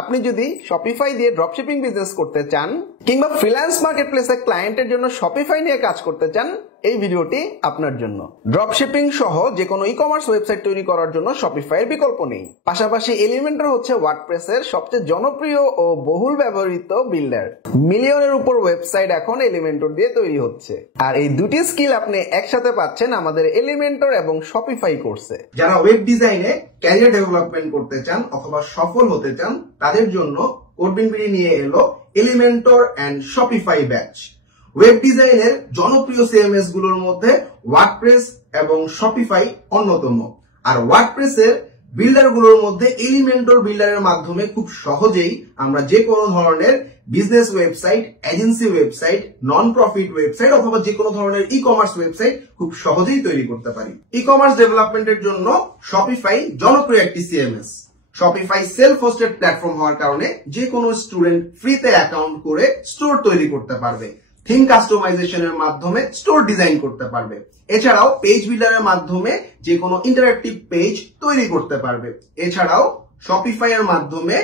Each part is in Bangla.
আপনি যদি শপিফাই দিয়ে ড্রপশিপিং বিজনেস করতে চান কিংবা ফ্রিল্যান্স মার্কেটপ্লেসে ক্লায়েন্টের জন্য শপিফাই নিয়ে কাজ করতে চান, এই ভিডিওটি আপনার জন্য। ড্রপশিপিং সহ যে কোনো ই-কমার্স ওয়েবসাইট তৈরি করার জন্য শপিফাইয়ের বিকল্প নেই। পাশাপাশি এলিমেন্টর হচ্ছে ওয়ার্ডপ্রেসের সবচেয়ে জনপ্রিয় ও বহুল ব্যবহৃত বিল্ডার। মিলিয়নের উপর ওয়েবসাইট এখন এলিমেন্টর দিয়ে তৈরি হচ্ছে। আর এই দুটি স্কিল আপনি একসাথে পাচ্ছেন আমাদের এলিমেন্টর এবং শপিফাই কোর্সে। যারা ওয়েব ডিজাইনে ক্যারিয়ার ডেভেলপমেন্ট করতে চান অথবা সফল হতে চান, তাদের জন্য কোডবিনবিডি নিয়ে এলো Elementor and Shopify batch. Web ডিজাইনের জনপ্রিয় সিএমএস গুলোর মধ্যে ওয়ার্ডপ্রেস এবং শপিফাই অন্যতম। আর ওয়ার্ডপ্রেসের বিল্ডার গুলোর মধ্যে এলিমেন্টর বিল্ডারের মাধ্যমে খুব সহজেই আমরা যে কোনো ধরনের business website, agency website, non profit website অথবা যে কোনো ধরনের ই কমার্স ওয়েবসাইট খুব সহজেই তৈরি করতে পারি। ই কমার্স ডেভেলপমেন্টের জন্য শপিফাই জনপ্রিয় একটি CMS. Shopify self hosted platform হওয়ার কারণে যে কোনো স্টুডেন্ট ফ্রিতে অ্যাকাউন্ট করে স্টোর তৈরি করতে পারবে, থিম কাস্টমাইজেশনের মাধ্যমে স্টোর ডিজাইন করতে পারবে। এছাড়াও পেজ বিল্ডারের মাধ্যমে যে কোনো ইন্টারঅ্যাক্টিভ পেজ তৈরি করতে পারবে। এছাড়াও শপিফাই এর মাধ্যমে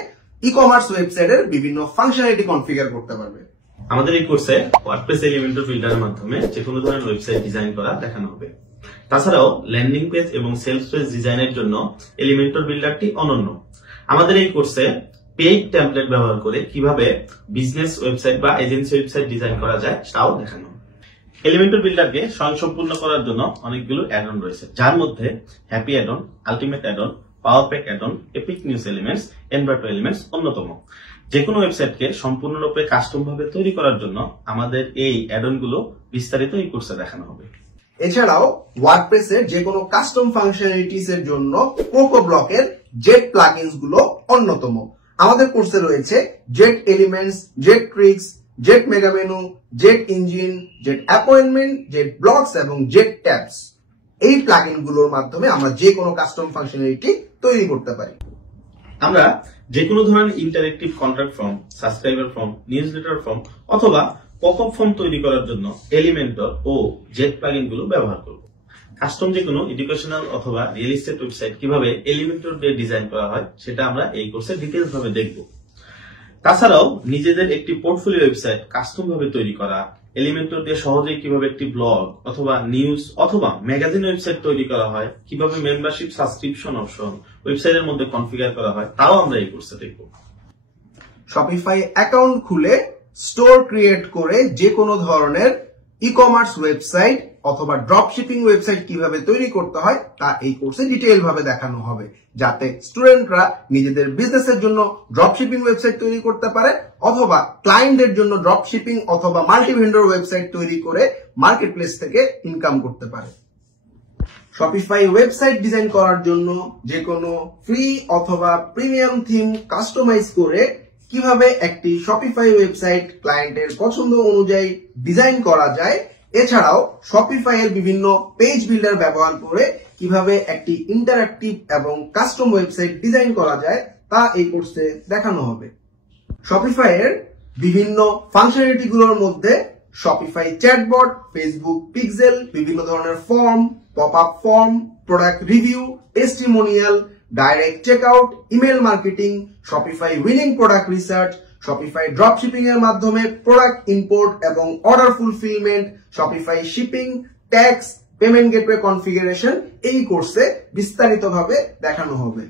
ই কমার্স ওয়েবসাইটের বিভিন্ন ফাংশনালিটি কনফিগার করতে পারবে। আমাদের এই কোর্সে ওয়ার্ডপ্রেস এলিমেন্টর বিল্ডারের মাধ্যমে যে কোনো ধরনের ওয়েবসাইট ডিজাইন করা দেখানো হবে। তাছাড়াও ল্যান্ডিং পেজ এবং সেলস পেজ ডিজাইনের জন্য এলিমেন্টর বিল্ডারটি অনন্য। আমাদের এই কোর্সে পেইড টেমপ্লেট ব্যবহার করে কিভাবে বিজনেস ওয়েবসাইট বা এজেন্সি ওয়েবসাইট ডিজাইন করা যায় তাও দেখানো। এলিমেন্টর বিল্ডারকে স্বয়ংসম্পূর্ণ করার জন্য অনেকগুলো অ্যাডন রয়েছে, যার মধ্যে happy addon, ultimate addon, power pack addon, epic news elements, Envato elements অন্যতম। যে কোনো ওয়েবসাইটকে সম্পূর্ণরূপে কাস্টম ভাবে তৈরি করার জন্য আমাদের এই অ্যাডন গুলো বিস্তারিত এই কোর্সে দেখানো হবে। এছাড়াও ওয়ার্ডপ্রেসের যে কোনো কাস্টম ফাংশনালিটিস এর জন্য কোকো ব্লকের জেট প্লাগইনস গুলো অন্যতম। আমাদের কোর্সে রয়েছে jet elements, jet tricks, jet mega menu, jet engine, jet appointment, jet blocks এবং জেট ট্যাবস। এই প্লাগইন গুলোর মাধ্যমে আমরা যে কোনো কাস্টম ফাংশনালিটি তৈরি করতে পারি। আমরা যে কোনো ধরনের interactive contract form, subscriber form, newsletter form অথবা পপআপ ফর্ম তৈরি করার জন্য এলিমেন্টর ও জেট প্লাগইন গুলো ব্যবহার করব। কাস্টম যে কোনো এডুকেশনাল অথবা রিয়েল এস্টেট ওয়েবসাইট কিভাবে এলিমেন্টর দিয়ে ডিজাইন করা হয় সেটা আমরা এই কোর্সে ডিটেইলস ভাবে দেখব। তাছাড়াও নিজেদের একটি পোর্টফোলিও ওয়েবসাইট কাস্টম ভাবে তৈরি করা, এলিমেন্টর দিয়ে সহজেই কিভাবে একটি ব্লগ অথবা নিউজ অথবা ম্যাগাজিন ওয়েবসাইট তৈরি করা হয়, কিভাবে মেম্বারশিপ সাবস্ক্রিপশন অপশন ওয়েবসাইটের মধ্যে কনফিগার করা হয় তাও আমরা এই কোর্সে দেখব। শপিফাই অ্যাকাউন্ট খুলে স্টোর ক্রিয়েট করে যে কোনো ধরনের ই কমার্স ওয়েবসাইট অথবা ড্রপশিপিং ওয়েবসাইট কিভাবে তৈরি করতে হয় তা এই কোর্সে ডিটেইল ভাবে দেখানো হবে, যাতে স্টুডেন্টরা নিজেদের বিজনেসের জন্য ড্রপশিপিং ওয়েবসাইট তৈরি করতে পারে অথবা ক্লায়েন্টদের জন্য ড্রপশিপিং অথবা মাল্টি ভেন্ডর ওয়েবসাইট তৈরি করে মার্কেটপ্লেস থেকে ইনকাম করতে পারে। শপিফাই ওয়েবসাইট ডিজাইন করার জন্য যে কোনো ফ্রি অথবা প্রিমিয়াম থিম কাস্টমাইজ করে কিভাবে একটি শপিফাই ওয়েবসাইট ক্লায়েন্টের পছন্দ অনুযায়ী ডিজাইন করা যায়, এছাড়াও শপিফাই এর বিভিন্ন পেজ বিল্ডার ব্যবহার করে কিভাবে একটি ইন্টারঅ্যাক্টিভ এবং কাস্টম ওয়েবসাইট ডিজাইন করা যায় তা এই কোর্সে দেখানো হবে। শপিফাই এর বিভিন্ন ফাংশনালিটি গুলোর মধ্যে শপিফাই চ্যাটবট, ফেসবুক পিক্সেল, বিভিন্ন ধরনের form, popup form, product review, testimonial, direct checkout, email marketing, Shopify winning product research, Shopify dropshipping এর মাধ্যমে প্রোডাক্ট ইম্পোর্ট এবং order fulfilment, Shopify shipping, tax, payment gateway configuration এই কোর্সে বিস্তারিতভাবে দেখানো হবে।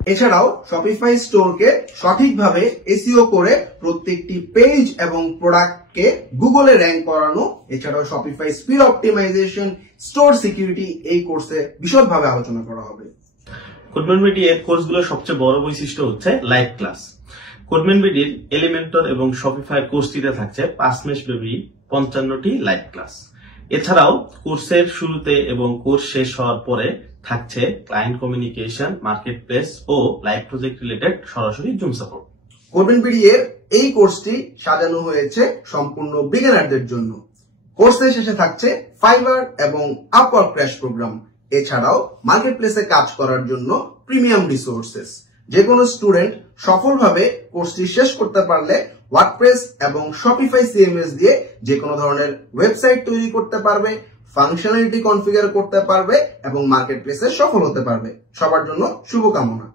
এছাড়াও শপিফাই স্টোরকে সঠিকভাবে এসইও করে প্রত্যেকটি পেজ এবং প্রোডাক্টকে গুগলে র্যাঙ্ক করানো, এছাড়াও Shopify speed optimisation, store security এই কোর্সে বিশদভাবে আলোচনা করা হবে। কোডবিনবিডি এর কোর্সগুলোর সবচেয়ে বড় বৈশিষ্ট্য হচ্ছে লাইভ ক্লাস। কোডবিনবিডির এলিমেন্টর এবং শপিফাই কোর্সটিতে থাকছে 5 মাস ব্যাপী 55টি লাইভ ক্লাস। এছাড়াও কোর্সের শুরুতে এবং কোর্স শেষ হওয়ার পরে থাকছে ক্লায়েন্ট কমিউনিকেশন, মার্কেটপ্লেস ও লাইভ প্রজেক্ট রিলেটেড সরাসরি জুম সাপোর্ট। কোডবিনবিডি এর এই কোর্সটি সাজানো হয়েছে সম্পূর্ণ বিগিনারদের জন্য। কোর্সের শেষে থাকছে ফাইবার এবং আপওয়ার্ক ক্র্যাশ প্রোগ্রাম। এছাড়াও মার্কেটপ্লেসে কাজ করার জন্য প্রিমিয়াম রিসোর্সেস। যে কোনো স্টুডেন্ট সফলভাবে কোর্সটি শেষ করতে পারলে ওয়ার্ডপ্রেস এবং শপিফাই সিএমএস দিয়ে যে কোনো ধরনের ওয়েবসাইট তৈরি করতে পারবে, ফাংশনালিটি কনফিগার করতে পারবে এবং মার্কেটপ্লেসে সফল হতে পারবে। সবার জন্য শুভকামনা।